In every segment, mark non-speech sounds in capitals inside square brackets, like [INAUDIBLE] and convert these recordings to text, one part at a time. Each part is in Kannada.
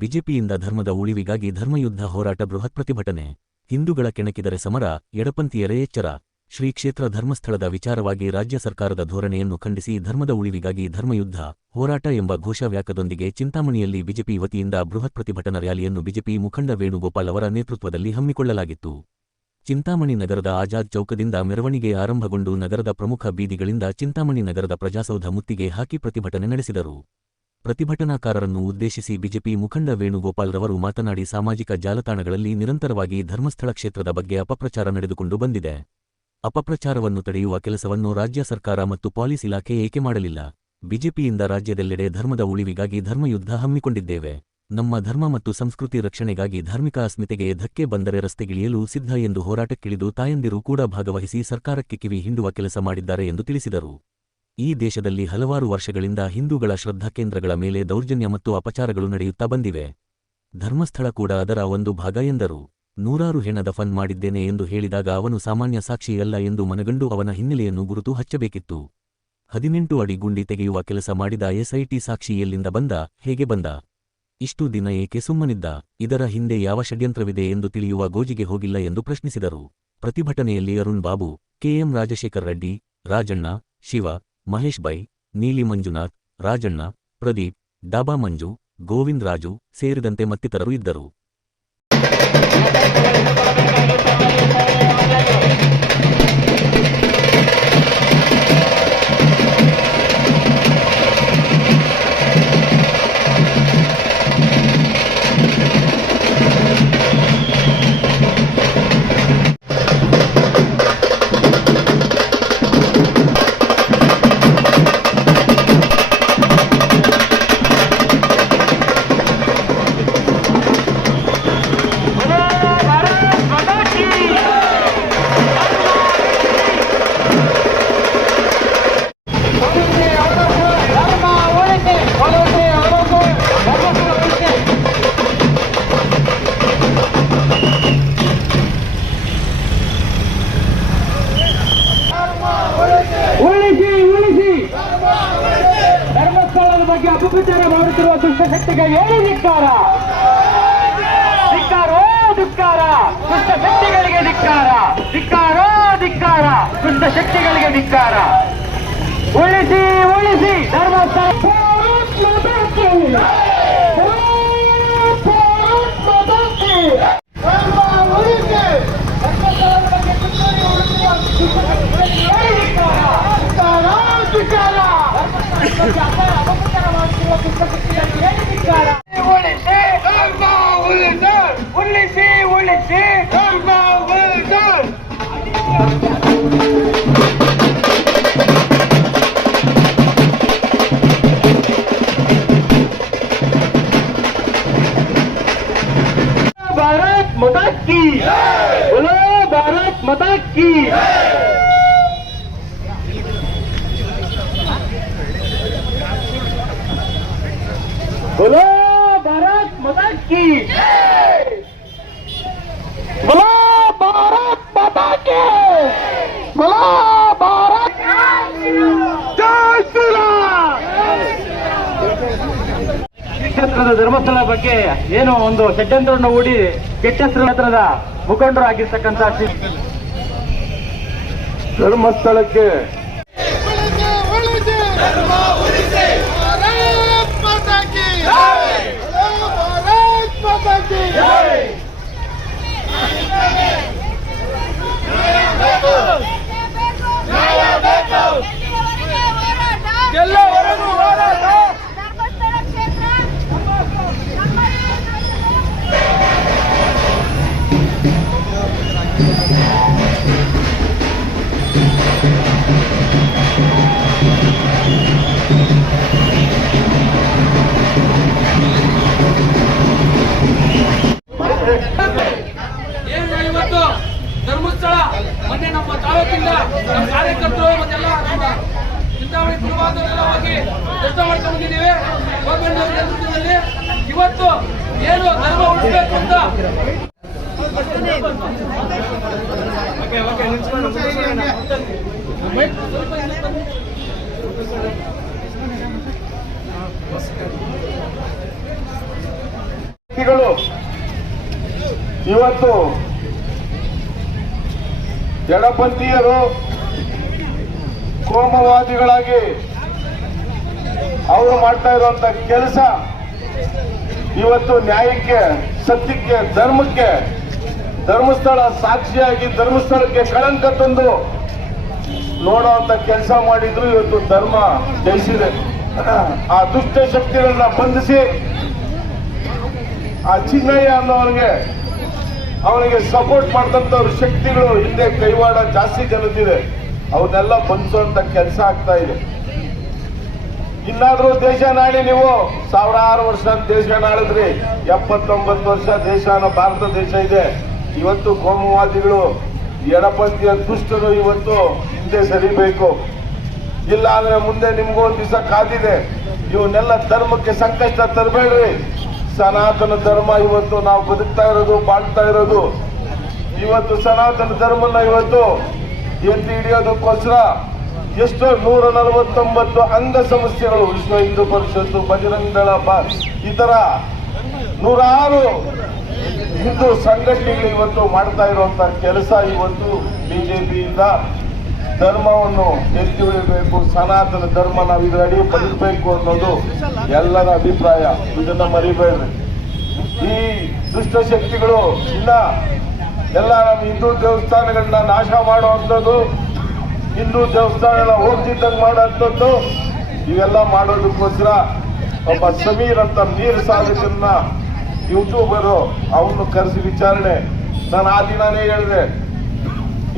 ಬಿಜೆಪಿಯಿಂದ ಧರ್ಮದ ಉಳಿವಿಗಾಗಿ ಧರ್ಮಯುದ್ಧ ಹೋರಾಟ ಬೃಹತ್ ಪ್ರತಿಭಟನೆ. ಹಿಂದೂಗಳ ಕೆಣಕಿದರೆ ಸಮರ, ಎಡಪಂಥೀಯರೇ ಎಚ್ಚರ. ಶ್ರೀ ಕ್ಷೇತ್ರ ಧರ್ಮಸ್ಥಳದ ವಿಚಾರವಾಗಿ ರಾಜ್ಯ ಸರ್ಕಾರದ ಧೋರಣೆಯನ್ನು ಖಂಡಿಸಿ ಧರ್ಮದ ಉಳಿವಿಗಾಗಿ ಧರ್ಮಯುದ್ಧ ಹೋರಾಟ ಎಂಬ ಘೋಷವ್ಯಾಕದೊಂದಿಗೆ ಚಿಂತಾಮಣಿಯಲ್ಲಿ ಬಿಜೆಪಿ ವತಿಯಿಂದ ಬೃಹತ್ ಪ್ರತಿಭಟನಾ ರ್ಯಾಲಿಯನ್ನು ಬಿಜೆಪಿ ಮುಖಂಡ ವೇಣುಗೋಪಾಲ್ ಅವರ ನೇತೃತ್ವದಲ್ಲಿ ಹಮ್ಮಿಕೊಳ್ಳಲಾಗಿತ್ತು. ಚಿಂತಾಮಣಿ ನಗರದ ಆಜಾದ್ ಚೌಕದಿಂದ ಮೆರವಣಿಗೆ ಆರಂಭಗೊಂಡು ನಗರದ ಪ್ರಮುಖ ಬೀದಿಗಳಿಂದ ಚಿಂತಾಮಣಿ ನಗರದ ಪ್ರಜಾಸೌಧ ಮುತ್ತಿಗೆ ಹಾಕಿ ಪ್ರತಿಭಟನೆ ನಡೆಸಿದರು. ಪ್ರತಿಭಟನಾಕಾರರನ್ನು ಉದ್ದೇಶಿಸಿ ಬಿಜೆಪಿ ಮುಖಂಡ ವೇಣುಗೋಪಾಲ್ ರವರು ಮಾತನಾಡಿ ಸಾಮಾಜಿಕ ಜಾಲತಾಣಗಳಲ್ಲಿ ನಿರಂತರವಾಗಿ ಧರ್ಮಸ್ಥಳ ಕ್ಷೇತ್ರದ ಬಗ್ಗೆ ಅಪಪ್ರಚಾರ ನಡೆದುಕೊಂಡು ಬಂದಿದೆ. ಅಪಪ್ರಚಾರವನ್ನು ತಡೆಯುವ ಕೆಲಸವನ್ನು ರಾಜ್ಯ ಸರ್ಕಾರ ಮತ್ತು ಪಾಲಿಸ್ ಇಲಾಖೆ ಏಕೆ ಮಾಡಲಿಲ್ಲ? ಬಿಜೆಪಿಯಿಂದ ರಾಜ್ಯದೆಲ್ಲೆಡೆ ಧರ್ಮದ ಉಳಿವಿಗಾಗಿ ಧರ್ಮಯುದ್ಧ ಹಮ್ಮಿಕೊಂಡಿದ್ದೇವೆ. ನಮ್ಮ ಧರ್ಮ ಮತ್ತು ಸಂಸ್ಕೃತಿ ರಕ್ಷಣೆಗಾಗಿ ಧಾರ್ಮಿಕ ಅಸ್ಮಿತೆಗೆ ಧಕ್ಕೆ ಬಂದರೆ ರಸ್ತೆಗಿಳಿಯಲು ಸಿದ್ಧ ಎಂದು ಹೋರಾಟಕ್ಕಿಳಿದು ತಾಯಂದಿರು ಕೂಡ ಭಾಗವಹಿಸಿ ಸರ್ಕಾರಕ್ಕೆ ಕಿವಿ ಹಿಂಡುವ ಕೆಲಸ ಮಾಡಿದ್ದಾರೆ ಎಂದು ತಿಳಿಸಿದರು. ಈ ದೇಶದಲ್ಲಿ ಹಲವಾರು ವರ್ಷಗಳಿಂದ ಹಿಂದೂಗಳ ಶ್ರದ್ಧಾಕೇಂದ್ರಗಳ ಮೇಲೆ ದೌರ್ಜನ್ಯ ಮತ್ತು ಅಪಚಾರಗಳು ನಡೆಯುತ್ತಾ ಬಂದಿವೆ. ಧರ್ಮಸ್ಥಳ ಕೂಡ ಅದರ ಒಂದು ಭಾಗ ಎಂದರು. ನೂರಾರು ಹೆಣ ದಫನ್ ಮಾಡಿದ್ದೇನೆ ಎಂದು ಹೇಳಿದಾಗ ಅವನು ಸಾಮಾನ್ಯ ಸಾಕ್ಷಿಯಲ್ಲ ಎಂದು ಮನಗಂಡು ಅವನ ಹಿನ್ನೆಲೆಯನ್ನು ಗುರುತು ಹಚ್ಚಬೇಕಿತ್ತು. ಹದಿನೆಂಟು ಅಡಿ ಗುಂಡಿ ತೆಗೆಯುವ ಕೆಲಸ ಮಾಡಿದ ಎಸ್ಐಟಿ ಸಾಕ್ಷಿ ಎಲ್ಲಿಂದ ಬಂದ, ಹೇಗೆ ಬಂದ? ಇಷ್ಟು ದಿನ ಏಕೆ ಸುಮ್ಮನಿದ್ದ? ಇದರ ಹಿಂದೆ ಯಾವ ಷಡ್ಯಂತ್ರವಿದೆ ಎಂದು ತಿಳಿಯುವ ಗೋಜಿಗೆ ಹೋಗಿಲ್ಲ ಎಂದು ಪ್ರಶ್ನಿಸಿದರು. ಪ್ರತಿಭಟನೆಯಲ್ಲಿ ಅರುಣ್ ಬಾಬು ಕೆಎಂ ರಾಜಶೇಖರ್ ರೆಡ್ಡಿ, ರಾಜಣ್ಣ, ಶಿವ ಮಹೇಶ್ ಬೈ ನೀಲಿ ಮಂಜುನಾಥ್ ರಾಜಣ್ಣ ಪ್ರದೀಪ್ ಡಾಬಾ ಮಂಜು ಗೋವಿಂದ್ ರಾಜು ಸೇರಿದಂತೆ ಮತ್ತಿತರರು ಇದ್ದರು. ದುಷ್ಟಶಕ್ತಿಗಳಿಗೆ ಏನು ಧಿಕ್ಕಾರ ಧಿಕ್ಕಾರೋ ಧಿಕ್ಕಾರ ದುಷ್ಟ ಶಕ್ತಿಗಳಿಗೆ ಧಿಕ್ಕಾರ ಧಿಕ್ಕಾರೋ ಧಿಕ್ಕಾರ ದುಷ್ಟ ಶಕ್ತಿಗಳಿಗೆ ಧಿಕ್ಕಾರ ಉಳಿಸಿ ಉಳಿಸಿ ಧರ್ಮಸ್ಥಳ ಉಳಿಸಿ ಕ್ಷೇತ್ರದ ಧರ್ಮಸ್ಥಳ ಬಗ್ಗೆ ಏನು ಒಂದು ಷಡ್ಯಂತ್ರವನ್ನು ಹೂಡಿ ಕೆಟ್ಟ ಹತ್ರದ ಮುಖಂಡರು ಆಗಿರ್ತಕ್ಕಂಥ ಧರ್ಮಸ್ಥಳಕ್ಕೆ ಏನು ಇವತ್ತು? ಧರ್ಮಸ್ಥಳ ಮೊನ್ನೆ ನಮ್ಮ ತಾಲೂಕಿಂದ ನಮ್ಮ ಕಾರ್ಯಕರ್ತರು ಮತ್ತೆಲ್ಲ ನಮ್ಮ ಚಿಂತಾಮಣಿ ಕುಟುಂಬದವರೆಲ್ಲ ಹೋಗಿ ಕೆಲಸ ಮಾಡ್ಕೊಂಡು ಬಂದಿದ್ದೀವಿ. ನೇತೃತ್ವದಲ್ಲಿ ಇವತ್ತು ಏನು ಧರ್ಮ ಉಳಿಸಬೇಕು ಅಂತ ಶಕ್ತಿಗಳು ಇವತ್ತು ಎಡಪಂಥೀಯರು ಕೋಮವಾದಿಗಳಾಗಿ ಅವರು ಮಾಡ್ತಾ ಇರುವಂತ ಕೆಲಸ ಇವತ್ತು ನ್ಯಾಯಕ್ಕೆ, ಸತ್ಯಕ್ಕೆ, ಧರ್ಮಕ್ಕೆ, ಧರ್ಮಸ್ಥಳ ಸಾಕ್ಷಿಯಾಗಿ ಧರ್ಮಸ್ಥಳಕ್ಕೆ ಕಳಂಕ ತಂದು ನೋಡುವಂತ ಕೆಲಸ ಮಾಡಿದ್ರು ಇವತ್ತು ಧರ್ಮ ಜಯಿಸಿದೆ. ಆ ದುಷ್ಟ ಶಕ್ತಿಗಳನ್ನ ಬಂಧಿಸಿ ಆ ಚಿನ್ನಯ್ಯ ಅನ್ನೋನಿಗೆ ಅವನಿಗೆ ಸಪೋರ್ಟ್ ಮಾಡಿದಂತ ಶಕ್ತಿಗಳು ಹಿಂದೆ ಕೈವಾಡ ಜಾಸ್ತಿ ಜನತಿದೆ ಅವನ್ನೆಲ್ಲ ಬಂಧಿಸುವಂತ ಕೆಲಸ ಆಗ್ತಾ ಇದೆ. ಇನ್ನಾದ್ರೂ ದೇಶ ನಾಳೆ ನೀವು ಸಾವಿರಾರು ವರ್ಷ ದೇಶ ನಾಳಿದ್ರಿ, ಎಪ್ಪತ್ತೊಂಬತ್ತು ವರ್ಷ ದೇಶ ಭಾರತ ದೇಶ ಇದೆ. ಇವತ್ತು ಕೋಮುವಾದಿಗಳು, ಎಡಪಂಥೀಯ ದುಷ್ಟರು ಇವತ್ತು ಹಿಂದೆ ಸರಿಬೇಕು. ಇಲ್ಲ ಅಂದ್ರೆ ಮುಂದೆ ನಿಮ್ಗೂ ಒಂದ್ ದಿವಸ ಕಾದಿದೆ. ಇವನ್ನೆಲ್ಲ ಧರ್ಮಕ್ಕೆ ಸಂಕಷ್ಟ ತರಬೇಡ್ರಿ. ಸನಾತನ ಧರ್ಮ ಇವತ್ತು ನಾವು ಬದುಕ್ತಾ ಇರೋದು, ಬಾಳ್ತಾ ಇರೋದು. ಇವತ್ತು ಸನಾತನ ಧರ್ಮನ ಇವತ್ತು ಎತ್ತಿ ಹಿಡಿಯೋದಕ್ಕೋಸ್ಕರ ಎಷ್ಟೋ ನೂರ ನಲವತ್ತೊಂಬತ್ತು ಅಂಗ ಸಂಸ್ಥೆಗಳು ವಿಶ್ವ ಹಿಂದೂ ಪರಿಷತ್ತು ಬಜರಂಗ ದಳ ಇತರ ನೂರಾರು ಹಿಂದೂ ಸಂಘಟನೆಗಳು ಇವತ್ತು ಮಾಡ್ತಾ ಇರುವಂತ ಕೆಲಸ ಇವತ್ತು ಬಿಜೆಪಿಯಿಂದ. ಧರ್ಮವನ್ನು ಎತ್ತಿ ಹೊಡಿಬೇಕು ಸನಾತನ ಧರ್ಮ ನಾವು ಇದರ ಅಡಿ ಬದುಕಬೇಕು ಅನ್ನೋದು ಎಲ್ಲರ ಅಭಿಪ್ರಾಯ. ಇದನ್ನ ಮರಿಬೇಡ್ರಿ. ಈ ದುಷ್ಟಶಕ್ತಿಗಳು ಶಕ್ತಿಗಳು ಇನ್ನ ಎಲ್ಲ ನಮ್ಮ ಹಿಂದೂ ದೇವಸ್ಥಾನಗಳನ್ನ ನಾಶ ಮಾಡುವಂಥದ್ದು, ಹಿಂದೂ ದೇವಸ್ಥಾನ ಹೋಗ್ತಿದ್ದಂಗೆ ಮಾಡುವಂಥದ್ದು, ಇವೆಲ್ಲ ಮಾಡೋದಕ್ಕೋಸ್ಕರ ಒಬ್ಬ ಸಮೀರ್ ಅಂತ ನೀರು ಸಾಧಕನ್ನ ಯೂಟ್ಯೂಬರು ಅವನು ಕರೆಸಿ ವಿಚಾರಣೆ. ನಾನು ಆ ದಿನಾನೇ ಹೇಳಿದೆ.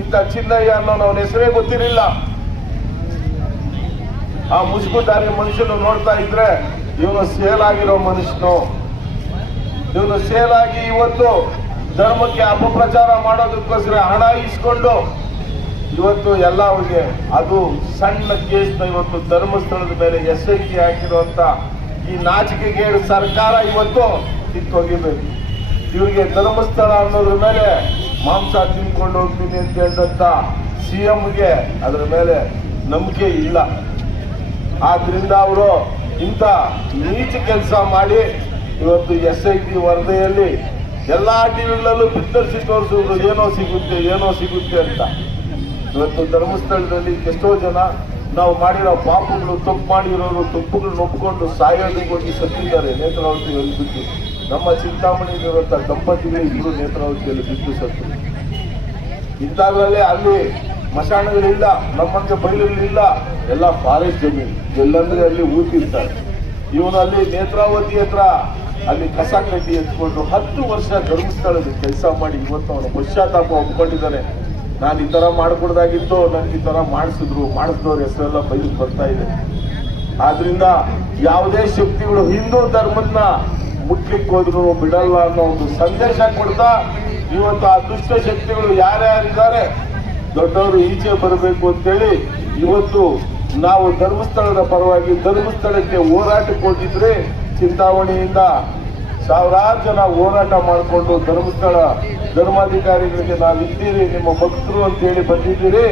ಇಂಥ ಚಿನ್ನಯ್ಯ ಅನ್ನೋ ಹೆಸರೇ ಗೊತ್ತಿರಲಿಲ್ಲ. ಆ ಮುಸುಕುದಾರಿ ಮನುಷ್ಯನು ನೋಡ್ತಾ ಇದ್ರೆ ಇವನು ಸೇಲ್ ಆಗಿರೋ ಮನುಷ್ಯನು. ಇವನು ಸೇಲ್ ಆಗಿ ಇವತ್ತು ಧರ್ಮಕ್ಕೆ ಅಪಪ್ರಚಾರ ಮಾಡೋದಕ್ಕೋಸ್ಕರ ಹಣ ಇಸ್ಕೊಂಡು ಇವತ್ತು ಎಲ್ಲ ಅವ್ರಿಗೆ ಅದು ಸಣ್ಣ ಕೇಸ್ನ ಇವತ್ತು ಧರ್ಮಸ್ಥಳದ ಮೇಲೆ ಎಸ್ ಐ ಟಿ ಹಾಕಿರುವಂತ ಈ ನಾಚಿಕೆಗೇಡು ಸರ್ಕಾರ ಇವತ್ತು ಕಿತ್ತೊಗಿಬೇಕು ಇವರಿಗೆ ಧರ್ಮಸ್ಥಳ ಅನ್ನೋದ್ರ ಮೇಲೆ ಮಾಂಸ ತಿನ್ಕೊಂಡು ಹೋಗ್ತೀನಿ ಅಂತ ಹೇಳಿದಂತ ಸಿ ಎಮ್ಗೆ ಅದರ ಮೇಲೆ ನಂಬಿಕೆ ಇಲ್ಲ. ಆದ್ದರಿಂದ ಅವರು ಇಂಥ ನೀಚ ಕೆಲಸ ಮಾಡಿ ಇವತ್ತು ಎಸ್ ಐ ಟಿ ವರದಿಯಲ್ಲಿ ಟಿ ಟಿವಿಗಳಲ್ಲೂ ಬಿತ್ತರಿಸಿ ತೋರಿಸಿದ್ರು, ಏನೋ ಸಿಗುತ್ತೆ ಏನೋ ಸಿಗುತ್ತೆ ಅಂತ. ಇವತ್ತು ಧರ್ಮಸ್ಥಳದಲ್ಲಿ ಎಷ್ಟೋ ಜನ ನಾವು ಮಾಡಿರೋ ಪಾಪಗಳು, ತಪ್ಪು ಮಾಡಿರೋರು, ತಪ್ಪುಗಳನ್ನ ಒಪ್ಕೊಂಡು ಸಾಯೋದಕ್ಕೋಗಿ ಸತ್ತಿದ್ದಾರೆ ನೇತ್ರಾವತಿಯಲ್ಲಿ ಬಿದ್ದು ನಮ್ಮ ಚಿಂತಾಮಣಿಯಲ್ಲಿರುವಂಥ ದಂಪತಿಗಳು ಇಬ್ಬರು ನೇತ್ರಾವತಿಯಲ್ಲಿ ಬಿದ್ದು ಸತ್ತು. ಇಂಥದ್ರಲ್ಲೇ ಅಲ್ಲಿ ಮಶಾಣಗಳಿಲ್ಲ ನಮ್ಮಂತೆ ಬಯಲುಗಳಿಲ್ಲ ಎಲ್ಲ ಫಾರೆಸ್ಟ್ ಜಮೀನು. ಎಲ್ಲಂದ್ರೆ ಅಲ್ಲಿ ಊತಿರ್ತಾರೆ ಇವನಲ್ಲಿ ನೇತ್ರಾವತಿ ಹತ್ರ ಅಲ್ಲಿ ಕಸ ಕಡ್ಡಿ ಎತ್ಕೊಂಡು ಹತ್ತು ವರ್ಷ ಧರ್ಮಸ್ಥಳದ ಕೆಲಸ ಮಾಡಿ ಇವತ್ತು ಅವನು ಪಶ್ಚಾತ್ತಾಪ ಒಪ್ಕೊಂಡಿದ್ದಾನೆ. ನಾನು ಈ ಥರ ಮಾಡ್ಕೊಡ್ದಾಗಿತ್ತು ನನ್ಗೆ ಈ ಥರ ಮಾಡಿಸಿದ್ರು, ಮಾಡಿಸಿದವ್ರ ಹೆಸರೆಲ್ಲ ಬೈಲಿಗೆ ಬರ್ತಾ ಇದೆ. ಆದ್ರಿಂದ ಯಾವುದೇ ಶಕ್ತಿಗಳು ಹಿಂದೂ ಧರ್ಮನ್ನ ಮುಟ್ಲಿಕ್ಕೆ ಹೋದ್ರು ಬಿಡಲ್ಲ ಅನ್ನೋ ಒಂದು ಸಂದೇಶ ಕೊಡ್ತಾ ಇವತ್ತು ಆ ದುಷ್ಟ ಶಕ್ತಿಗಳು ಯಾರ್ಯಾರಿದ್ದಾರೆ ದೊಡ್ಡವರು ಈಚೆ ಬರಬೇಕು ಅಂತೇಳಿ ಇವತ್ತು ನಾವು ಧರ್ಮಸ್ಥಳದ ಪರವಾಗಿ ಧರ್ಮಸ್ಥಳಕ್ಕೆ ಹೋರಾಟ ಹೋಗಿದ್ರೆ ಚಿಂತಾಮಣಿಯಿಂದ ಸಾವಿರಾರು ಜನ ಹೋರಾಟ ಮಾಡಿಕೊಂಡು ಧರ್ಮಸ್ಥಳ ಧರ್ಮಾಧಿಕಾರಿಗಳಿಗೆ ನಾವು ಇದ್ದೀರಿ ನಿಮ್ಮ ಭಕ್ತರು ಅಂತೇಳಿ ಬಂದಿದ್ದೀರಿ.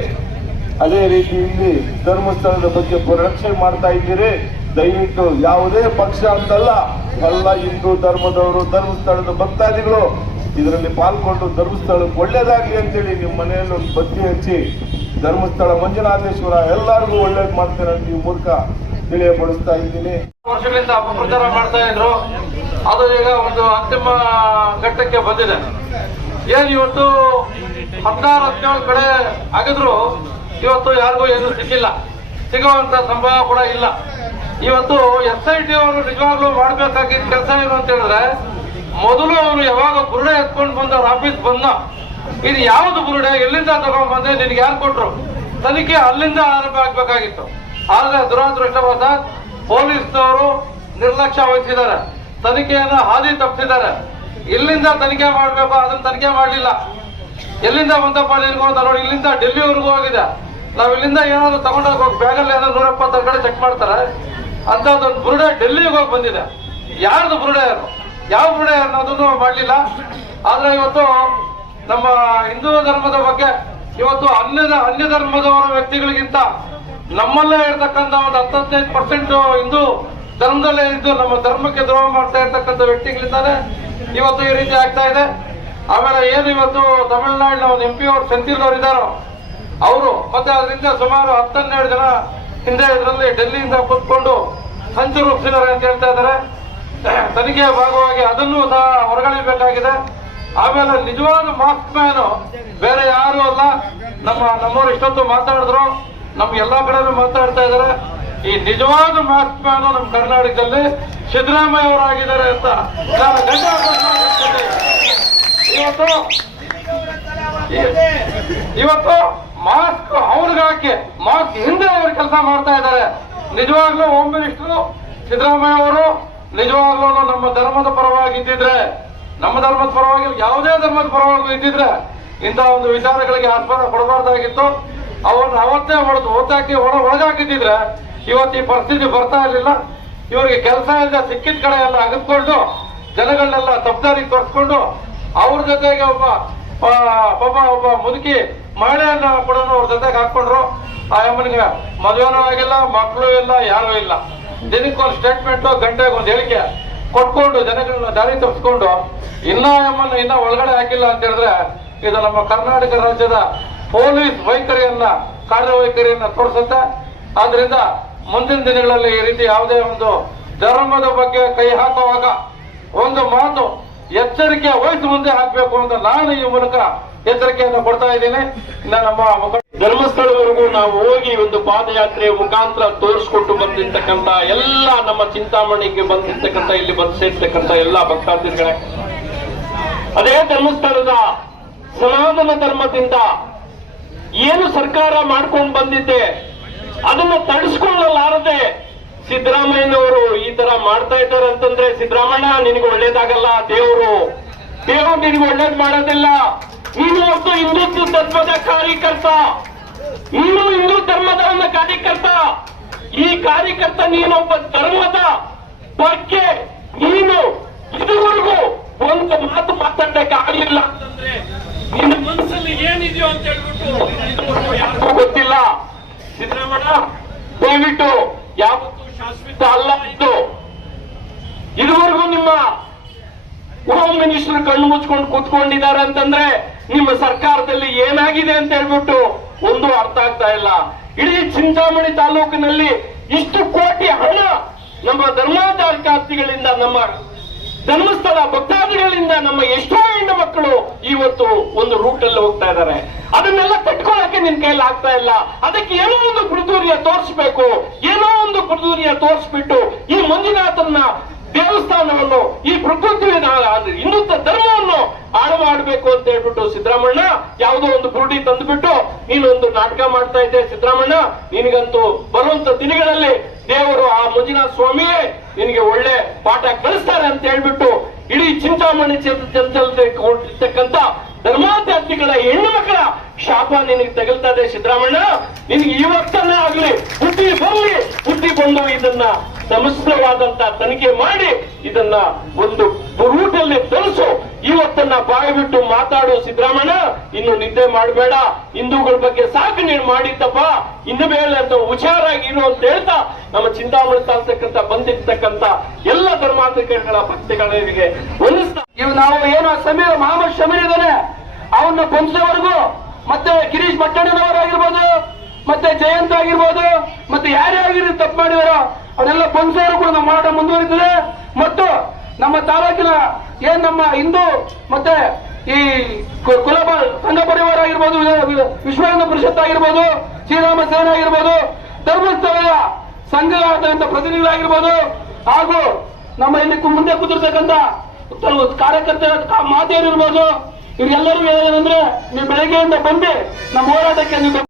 ಅದೇ ರೀತಿ ಇಲ್ಲಿ ಧರ್ಮಸ್ಥಳದ ಬಗ್ಗೆ ರಕ್ಷೆ ಮಾಡ್ತಾ ಇದ್ದೀರಿ. ದಯವಿಟ್ಟು ಯಾವುದೇ ಪಕ್ಷ ಅಂತಲ್ಲ, ಎಲ್ಲ ಹಿಂದೂ ಧರ್ಮದವರು, ಧರ್ಮಸ್ಥಳದ ಭಕ್ತಾದಿಗಳು ಇದರಲ್ಲಿ ಪಾಲ್ಗೊಂಡು ಧರ್ಮಸ್ಥಳಕ್ಕೆ ಒಳ್ಳೇದಾಗಲಿ ಅಂತೇಳಿ ನಿಮ್ಮ ಮನೆಯಲ್ಲಿ ಒಂದು ಬತ್ತಿ ಹಚ್ಚಿ ಧರ್ಮಸ್ಥಳ ಮಂಜುನಾಥೇಶ್ವರ ಎಲ್ಲರಿಗೂ ಒಳ್ಳೇದು ಮಾಡ್ತೇನೆ ಅಂತ ಈ ಮೂಲಕ ತಿಳಿಯಪಡಿಸ್ತಾ ಇದ್ದೀನಿ. ವರ್ಷಗಳಿಂದ ಅಪಪ್ರಚಾರ ಮಾಡ್ತಾ ಇದ್ರು. ಅದು ಈಗ ಒಂದು ಅಂತಿಮ ಘಟ್ಟಕ್ಕೆ ಬಂದಿದೆ. ಏನ್ ಇವತ್ತು ಹದಿನಾರು, ಹದಿನೇಳು ಕಡೆ ಆಗಿದ್ರು, ಇವತ್ತು ಯಾರಿಗೂ ಏನು ಸಿಕ್ಕಿಲ್ಲ. ಸಿಗುವಂತ ಸಂಭವ ಕೂಡ ಇಲ್ಲ. ಇವತ್ತು ಎಸ್ ಐ ಟಿ ಅವರು ನಿಜವಾಗ್ಲೂ ಮಾಡ್ಬೇಕಾಗಿದ್ದ ಕೆಲಸ ಏನು ಅಂತ ಹೇಳಿದ್ರೆ ಮೊದಲು ಅವರು ಯಾವಾಗ ಬುರುಡೆ ಎತ್ಕೊಂಡು ಬಂದ ಆಫೀಸ್ ಬಂದ, ಇದು ಯಾವ್ದು ಬುರುಡೆ ಎಲ್ಲಿಂದ ತಗೊಂಡ್ ಬಂದೆ ನಿನ್ಗೆ ಯಾರು ಕೊಟ್ರು? ತನಿಖೆ ಅಲ್ಲಿಂದ ಆರಂಭ ಆಗ್ಬೇಕಾಗಿತ್ತು. ಆದ್ರೆ ದುರಾದೃಷ್ಟವಾದ ಪೊಲೀಸ್ನವರು ನಿರ್ಲಕ್ಷ್ಯ ವಹಿಸಿದ್ದಾರೆ. ತನಿಖೆಯನ್ನ ಹಾದಿ ತಪ್ಪಿಸಿದ್ದಾರೆ. ಇಲ್ಲಿಂದ ತನಿಖೆ ಮಾಡಬೇಕು, ಅದನ್ನ ತನಿಖೆ ಮಾಡಲಿಲ್ಲ. ಎಲ್ಲಿಂದ ಬಂದಪ್ಪ ನಿನ್ಗೂ ಅಂತ ನೋಡಿ ಇಲ್ಲಿಂದ ಡೆಲ್ಲಿವರೆಗೂ ಹೋಗಿದೆ. ನಾವ್ ಇಲ್ಲಿಂದ ಏನಾದ್ರು ತಗೊಂಡೋಗಿ ಹೋಗಿ ಬ್ಯಾಗಲ್ಲಿ ಏನಾದ್ರು ನೂರ ಎಪ್ಪತ್ತರ ಕಡೆ ಚೆಕ್ ಮಾಡ್ತಾರೆ. ಅಂತದೊಂದು ಬುರುಡೆ ಡೆಲ್ಲಿಗೆ ಹೋಗಿ ಬಂದಿದೆ. ಯಾರ್ದು ಬುರುಡೆ ಅದು? ಯಾವ ಬುರುಡೆ ಅನ್ನೋದನ್ನು ಮಾಡಲಿಲ್ಲ. ಆದ್ರೆ ಇವತ್ತು ನಮ್ಮ ಹಿಂದೂ ಧರ್ಮದ ಬಗ್ಗೆ ಇವತ್ತು ಅನ್ಯದ, ಅನ್ಯ ಧರ್ಮದವರ ವ್ಯಕ್ತಿಗಳಿಗಿಂತ ನಮ್ಮಲ್ಲೇ ಇರತಕ್ಕಂಥ ಒಂದು ಹತ್ತೈದು ಪರ್ಸೆಂಟ್ ಹಿಂದೂ ಧರ್ಮದಲ್ಲೇ ಇದ್ದು ನಮ್ಮ ಧರ್ಮಕ್ಕೆ ದ್ರೋಹ ಮಾಡ್ತಾ ಇರ್ತಕ್ಕಂಥ ವ್ಯಕ್ತಿಗಳಿಂದಾನೆ ಇವತ್ತು ಈ ರೀತಿ ಆಗ್ತಾ ಇದೆ. ಆಮೇಲೆ ಏನು ಇವತ್ತು ತಮಿಳುನಾಡಿನ ಒಂದು ಎಂ ಪಿ ಅವರು ಸೆಂಥಿಲ್ನವ್ರು ಇದ್ದಾರೋ, ಅವರು ಮತ್ತೆ ಅದರಿಂದ ಸುಮಾರು ಹತ್ತನ್ನೆರಡು ಜನ ಹಿಂದೆ ಇದರಲ್ಲಿ ಡೆಲ್ಲಿಯಿಂದ ಕೂತ್ಕೊಂಡು ಸಂಚು ರೂಪಿಸಿದ್ದಾರೆ ಅಂತ ಹೇಳ್ತಾ ಇದ್ದಾರೆ. [COUGHS] ತನಿಖೆಯ ಭಾಗವಾಗಿ ಅದನ್ನು ಸಹ ಹೊರಗಳಿಬೇಕಾಗಿದೆ ಆಮೇಲೆ ನಿಜವಾದ ಮಾಸ್ಕ್ ಮ್ಯಾನು ಬೇರೆ ಯಾರು ಅಲ್ಲ. ನಮ್ಮ, ನಮ್ಮವರು ಇಷ್ಟೊತ್ತು ಮಾತಾಡಿದ್ರು. ನಮ್ಮ ಎಲ್ಲಾ ಕಡೆನೂ ಮಾತಾಡ್ತಾ ಇದ್ದಾರೆ. ಈ ನಿಜವಾದ ಮಾಸ್ಕ್ ಮ್ಯಾನು ನಮ್ಮ ಕರ್ನಾಟಕದಲ್ಲಿ ಸಿದ್ದರಾಮಯ್ಯ ಅವರಾಗಿದ್ದಾರೆ ಅಂತ ನಾನು ಇವತ್ತು ಇವತ್ತು ಮಾಸ್ಕ್ ಅವ್ರಿಗಾಕಿ ಮಾಸ್ಕ್ ಹಿಂದೆ ಅವರು ಕೆಲಸ ಮಾಡ್ತಾ ಇದ್ದಾರೆ. ನಿಜವಾಗ್ಲೂ ಹೋಮ್ ಮಿನಿಸ್ಟರ್ ಸಿದ್ದರಾಮಯ್ಯ ಅವರು ನಿಜವಾಗ್ಲೂ ನಮ್ಮ ಧರ್ಮದ ಪರವಾಗಿ ಇದ್ದಿದ್ರೆ, ನಮ್ಮ ಧರ್ಮದ ಪರವಾಗಿ ಯಾವುದೇ ಧರ್ಮದ ಪರವಾಗಿ ಇದ್ದಿದ್ರೆ, ಇಂತಹ ಒಂದು ವಿಚಾರಗಳಿಗೆ ಆಸ್ಪದ ಕೊಡಬಾರ್ದಾಗಿತ್ತು. ಅವ್ರನ್ನ ಅವತ್ತೇ ಹೊಡೆದು ಓತಾಕಿ ಹೊಡ ಒಳಗಾಕಿದ್ದಿದ್ರೆ, ಇವತ್ತು ಈ ಪರಿಸ್ಥಿತಿ ಬರ್ತಾ ಇರಲಿಲ್ಲ. ಇವರಿಗೆ ಕೆಲಸ ಇಲ್ಲದೆ ಸಿಕ್ಕಿದ ಕಡೆ ಎಲ್ಲ ಅಗತ್ಕೊಂಡು, ಜನಗಳನ್ನೆಲ್ಲ ತಪ್ಪದಾರಿಗೆ ತೋರಿಸ್ಕೊಂಡು, ಅವ್ರ ಜೊತೆಗೆ ಒಬ್ಬ ಪಾಪ ಒಬ್ಬ ಮುದುಕಿ ಮಹಿಳೆಯನ್ನ ಕೂಡ ಅವ್ರ ಜೊತೆಗೆ ಹಾಕೊಂಡ್ರು ಆ ಅಮ್ಮನಿಗೆ ಮದುವೆನೂ ಆಗಿಲ್ಲ, ಮಕ್ಕಳು ಇಲ್ಲ, ಯಾರೂ ಇಲ್ಲ. ದಿನಕ್ಕೊಂದು ಸ್ಟೇಟ್ಮೆಂಟ್ ಗಂಟೆಗೆ ಒಂದು ಹೇಳಿಕೆ. ಕೊಟ್ಕೊಂಡು ಜನಗಳನ್ನ ದಾರಿ ತಪ್ಪಿಸ್ಕೊಂಡು ಇನ್ನ ನಮ್ಮನ್ನು ಇನ್ನ ಒಳಗಡೆ ಹಾಕಿಲ್ಲ ಅಂತ ಹೇಳಿದ್ರೆ, ಇದು ನಮ್ಮ ಕರ್ನಾಟಕ ರಾಜ್ಯದ ಪೊಲೀಸ್ ವೈಖರಿಯನ್ನ, ಕಾರ್ಯವೈಖರಿಯನ್ನ ತೋರಿಸುತ್ತೆ. ಆದ್ರಿಂದ ಮುಂದಿನ ದಿನಗಳಲ್ಲಿ ಈ ರೀತಿ ಯಾವುದೇ ಒಂದು ಧರ್ಮದ ಬಗ್ಗೆ ಕೈ ಹಾಕುವಾಗ ಒಂದು ಮಾತು ಎಚ್ಚರಿಕೆ ವಹಿಸಿ ಮುಂದೆ ಹಾಕಬೇಕು ಅಂತ ನಾನು ಈ ಮೂಲಕ ಎಚ್ಚರಿಕೆಯನ್ನು ಕೊಡ್ತಾ ಇದ್ದೇನೆ. ನಮ್ಮ ಧರ್ಮಸ್ಥಳವರೆಗೂ ನಾವು ಹೋಗಿ ಒಂದು ಪಾದಯಾತ್ರೆಯ ಮುಖಾಂತರ ತೋರಿಸ್ಕೊಟ್ಟು ಬಂದಿರ್ತಕ್ಕಂಥ ಎಲ್ಲ ನಮ್ಮ ಚಿಂತಾಮಣಿಗೆ ಬಂದಿರ್ತಕ್ಕಂಥ, ಇಲ್ಲಿ ಬಂದು ಸೇರ್ತಕ್ಕಂಥ ಎಲ್ಲ ಭಕ್ತಾರ್ಥಿಗಳೇ ಅದೇ ಧರ್ಮಸ್ಥಳದ ಸನಾತನ ಧರ್ಮದಿಂದ ಏನು ಸರ್ಕಾರ ಮಾಡ್ಕೊಂಡು ಬಂದಿದ್ದೆ ಅದನ್ನು ತಡಿಸ್ಕೊಳ್ಳಲಾರದೆ ಸಿದ್ದರಾಮಯ್ಯನವರು ಈ ತರ ಮಾಡ್ತಾ ಇದ್ದಾರೆ ಅಂತಂದ್ರೆ, ಸಿದ್ದರಾಮಯ್ಯ, ನಿನಗೆ ಒಳ್ಳೇದಾಗಲ್ಲ, ದೇವರು ದೇವರು ನಿನಗೆ ಒಳ್ಳೇದ್ ಮಾಡೋದಿಲ್ಲ. ನೀನು ಒಬ್ಬ ಹಿಂದೂತ್ವ ತತ್ವದ ಕಾರ್ಯಕರ್ತ. ನೀನು ಹಿಂದೂ ಧರ್ಮದ ಒಂದು ಕಾರ್ಯಕರ್ತ. ಈ ಕಾರ್ಯಕರ್ತ ನೀನೊಬ್ಬ ಧರ್ಮದ ಬಗ್ಗೆ ನೀನು ಇದುವರೆಗೂ ಒಂದು ಮಾತು ಮಾತಾಡಕ್ಕೆ ಆಗಲಿಲ್ಲ ಅಂತಂದ್ರೆ ನಿನ್ನ ಮನಸ್ಸಲ್ಲಿ ಏನಿದೆಯೋ ಅಂತ ಹೇಳ್ಬಿಟ್ಟು ಇದುವರೆಗೂ ಯಾರಿಗೂ ಗೊತ್ತಿಲ್ಲ ಸಿದ್ದರಾಮಯ್ಯ ದಯವಿಟ್ಟು ಯಾವತ್ತೂ ಶಾಶ್ವತ ಅಲ್ಲ ಇದು ಇದುವರೆಗೂ ನಿಮ್ಮ ಹೋಮ್ ಮಿನಿಸ್ಟರ್ ಕಣ್ಣು ಮುಚ್ಕೊಂಡು ಕೂತ್ಕೊಂಡಿದ್ದಾರೆ ಅಂತಂದ್ರೆ ನಿಮ್ಮ ಸರ್ಕಾರದಲ್ಲಿ ಏನಾಗಿದೆ ಅಂತ ಹೇಳ್ಬಿಟ್ಟು ಒಂದು ಅರ್ಥ ಆಗ್ತಾ ಇಲ್ಲ. ಇಡೀ ಚಿಂತಾಮಣಿ ತಾಲೂಕಿನಲ್ಲಿ ಇಷ್ಟು ಕೋಟಿ ಹಣ ನಮ್ಮ ಧರ್ಮಾಚಾರ್ಯಗಳಿಂದ ನಮ್ಮ ಧರ್ಮಸ್ಥಳ ಭಕ್ತಾದಿಗಳಿಂದ, ನಮ್ಮ ಎಷ್ಟೋ ಹೆಣ್ಣು ಮಕ್ಕಳು ಇವತ್ತು ಒಂದು ರೂಟ್ ಅಲ್ಲಿ ಹೋಗ್ತಾ ಇದ್ದಾರೆ. ಅದನ್ನೆಲ್ಲ ಕಟ್ಕೊಳ್ಳಕ್ಕೆ ನಿನ್ ಕೈಲಿ ಆಗ್ತಾ ಇಲ್ಲ. ಅದಕ್ಕೆ ಏನೋ ಒಂದು ಕುರುದೂರಿಯ ತೋರಿಸ್ಬೇಕು. ಏನೋ ಒಂದು ಕುರುದೂರಿಯ ತೋರಿಸ್ಬಿಟ್ಟು ಈ ಮಂಜುನಾಥನ್ನ ದೇವಸ್ಥಾನವನ್ನು, ಈ ಪ್ರಕೃತಿಯ ಹಿಂದುತ್ವ ಧರ್ಮವನ್ನು ಹಾಳು ಮಾಡಬೇಕು ಅಂತ ಹೇಳ್ಬಿಟ್ಟು ಸಿದ್ದರಾಮಣ್ಣ ಯಾವುದೋ ಒಂದು ಬುರುಡಿ ತಂದುಬಿಟ್ಟು, ನೀನೊಂದು ನಾಟಕ ಮಾಡ್ತಾ ಇದ್ದೆ ಸಿದ್ದರಾಮಣ್ಣ ನಿನಗಂತೂ ಬರುವಂತ ದಿನಗಳಲ್ಲಿ ದೇವರು ಆ ಮಂಜುನಾಥ ಸ್ವಾಮಿಯೇ ನಿನಗೆ ಒಳ್ಳೆ ಪಾಠ ಕಲಿಸ್ತಾರೆ ಅಂತ ಹೇಳ್ಬಿಟ್ಟು, ಇಡೀ ಚಿಂತಾಮಣಿ ಇರ್ತಕ್ಕಂತ ಧರ್ಮಾಧ್ಯಾತ್ಮಿಗಳ ಹೆಣ್ಣು ಮಕ್ಕಳ ಶಾಪ ನಿನಗೆ ತಗಲ್ತಾ ಇದೆ ಸಿದ್ದರಾಮಣ್ಣ ನಿನಗೆ ಇವತ್ತನ್ನೇ ಆಗ್ಲಿ ಬುದ್ಧಿ ಬರಲಿ ಬುದ್ಧಿ ಬಂದು ಇದನ್ನ ಸಮಸ್ಯವಾದಂತ ತನಿಖೆ ಮಾಡಿ ಇದನ್ನ ಒಂದು ರೂಟಲ್ಲಿ ತರಿಸು. ಇವತ್ತನ್ನ ಬಾಯಿ ಬಿಟ್ಟು ಮಾತಾಡು ಸಿದ್ದರಾಮಣ್ಣ ಇನ್ನು ನಿದ್ದೆ ಮಾಡಬೇಡ. ಹಿಂದೂಗಳ ಬಗ್ಗೆ ಸಾಕು ನೀನು ಮಾಡಿದ್ದಪ್ಪ. ಇನ್ನು ಮೇಲೆ ಅಂತ ಹುಷಾರಾಗಿ ಇರು ಅಂತ ಹೇಳ್ತಾ ನಮ್ಮ ಚಿಂತಾಮಣಿ ತಾಳ್ತಕ್ಕಂತ ಬಂದಿರ್ತಕ್ಕಂತ ಎಲ್ಲ ಧರ್ಮಾಧಿಕಾರಿಗಳ ಭಕ್ತಿಗಳಿಗೆ ಹೊಲಿಸ್ತಾ ಇವ್ ನಾವು ಏನು ಸಮೀರ ಮಹಮ್ಮದ್ ಶಮೀರ್ ಇದ್ದಾನೆ ಅವನ್ನ ಮತ್ತೆ ಗಿರೀಶ್ ಮಟ್ಟಣ್ಣನವರಾಗಿರ್ಬೋದು, ಮತ್ತೆ ಜಯಂತ್ ಆಗಿರ್ಬೋದು, ಮತ್ತೆ ಯಾರೇ ಆಗಿರ್ಲಿ ತಪ್ಪು ಮಾಡಿದಾರೋ ಅವರೆಲ್ಲ ಬಂಧಿಸೋರು ಕೂಡ ನಮ್ಮ ಹೋರಾಟ ಮುಂದುವರಿತದೆ. ಮತ್ತು ನಮ್ಮ ತಾಲೂಕಿನ ಏನ್ ನಮ್ಮ ಹಿಂದೂ ಮತ್ತೆ ಈ ಕುಲ ಸಂಘ ಪರಿವಾರ ಆಗಿರ್ಬೋದು ವಿಶ್ವ ಪರಿಷತ್ ಆಗಿರ್ಬೋದು, ಶ್ರೀರಾಮ ಸೇನೆ ಆಗಿರ್ಬೋದು ಧರ್ಮಸ್ಥಳದ ಸಂಘದಂತ ಪ್ರತಿನಿಧಿಗಳಾಗಿರ್ಬೋದು, ಹಾಗೂ ನಮ್ಮ ಇಲ್ಲಿ ಮುಂದೆ ಕೂತಿರ್ತಕ್ಕಂಥ ಕಾರ್ಯಕರ್ತರ ಮಾತೆಯರು ಇರ್ಬೋದು ಇವರೆಲ್ಲರೂ ಹೇಳೋದಂದ್ರೆ ನೀವು ಬೆಳಗ್ಗೆಯಿಂದ ಬಂದು ನಮ್ಮ ಹೋರಾಟಕ್ಕೆ ನೀವು